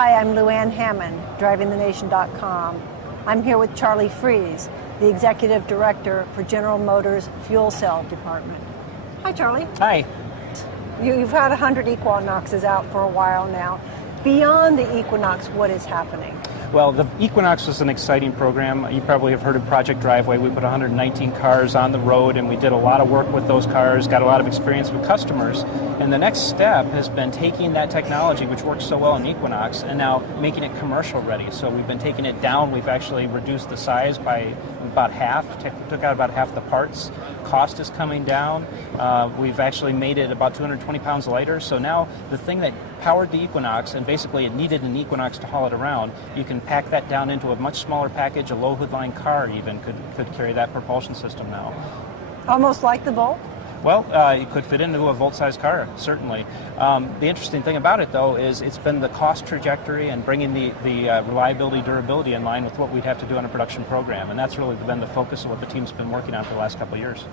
Hi, I'm Luann Hammond, drivingthenation.com. I'm here with Charlie Freese, the Executive Director for General Motors Fuel Cell Department. Hi, Charlie. Hi. You've had 100 Equinoxes out for a while now. Beyond the Equinox, what is happening? Well, the Equinox was an exciting program. You probably have heard of Project Driveway. We put 119 cars on the road, and we did a lot of work with those cars, got a lot of experience with customers. And the next step has been taking that technology, which works so well in Equinox, and now making it commercial ready. So we've been taking it down. We've actually reduced the size by about half, took out about half the parts. Cost is coming down. We've actually made it about 220 pounds lighter. So now the thing that powered the Equinox, and basically it needed an Equinox to haul it around, you can pack that down into a much smaller package. A low hood line car even could carry that propulsion system now. Almost like the Volt? Well, it could fit into a Volt-sized car, certainly. The interesting thing about it, though, is it's been the cost trajectory and bringing the reliability, durability in line with what we'd have to do on a production program, and that's really been the focus of what the team's been working on for the last couple of years.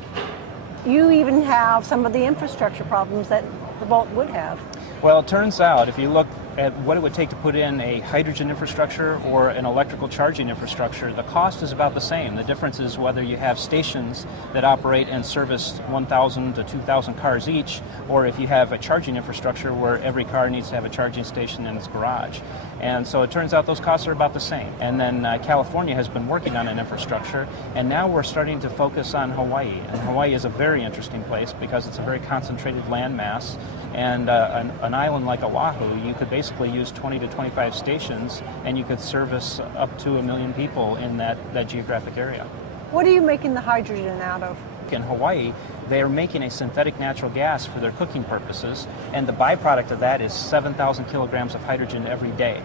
You even have some of the infrastructure problems that the Volt would have. Well, it turns out, if you look at what it would take to put in a hydrogen infrastructure or an electrical charging infrastructure, the cost is about the same. The difference is whether you have stations that operate and service 1,000 to 2,000 cars each, or if you have a charging infrastructure where every car needs to have a charging station in its garage. And so it turns out those costs are about the same. And then California has been working on an infrastructure, and now we're starting to focus on Hawaii. And Hawaii is a very interesting place because it's a very concentrated landmass. And an island like Oahu, you could basically use 20 to 25 stations, and you could service up to 1 million people in that geographic area. What are you making the hydrogen out of? In Hawaii, they are making a synthetic natural gas for their cooking purposes, and the byproduct of that is 7,000 kilograms of hydrogen every day.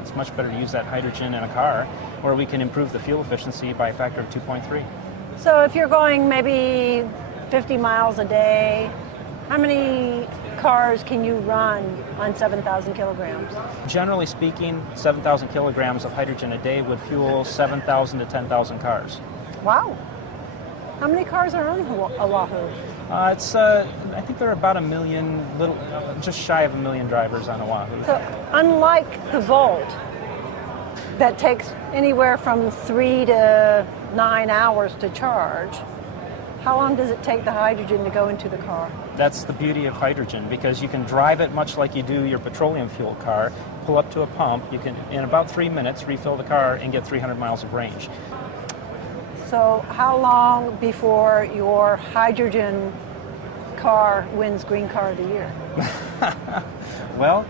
It's much better to use that hydrogen in a car, where we can improve the fuel efficiency by a factor of 2.3. So if you're going maybe 50 miles a day, how many cars can you run on 7,000 kilograms? Generally speaking, 7,000 kilograms of hydrogen a day would fuel 7,000 to 10,000 cars. Wow. How many cars are on Oahu? I think there are about 1 million, just shy of 1 million drivers on Oahu. So unlike the Volt, that takes anywhere from 3 to 9 hours to charge, how long does it take the hydrogen to go into the car? That's the beauty of hydrogen, because you can drive it much like you do your petroleum fuel car, pull up to a pump, you can in about 3 minutes refill the car and get 300 miles of range. So how long before your hydrogen car wins Green Car of the Year? Well,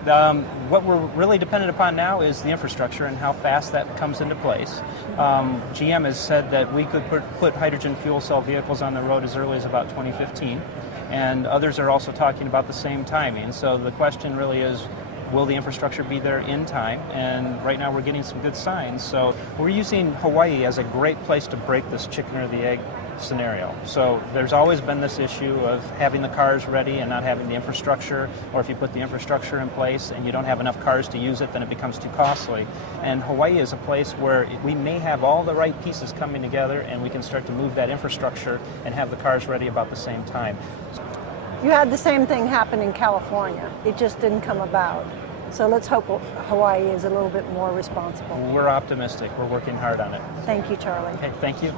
what we're really dependent upon now is the infrastructure and how fast that comes into place. GM has said that we could put hydrogen fuel cell vehicles on the road as early as about 2015, and others are also talking about the same timing. So the question really is, will the infrastructure be there in time? And right now we're getting some good signs. So we're using Hawaii as a great place to break this chicken or the egg scenario. So there's always been this issue of having the cars ready and not having the infrastructure, or if you put the infrastructure in place and you don't have enough cars to use it, then it becomes too costly. And Hawaii is a place where we may have all the right pieces coming together, and we can start to move that infrastructure and have the cars ready about the same time. You had the same thing happen in California. It just didn't come about. So let's hope Hawaii is a little bit more responsible. We're optimistic. We're working hard on it. Thank you, Charlie. Okay, thank you.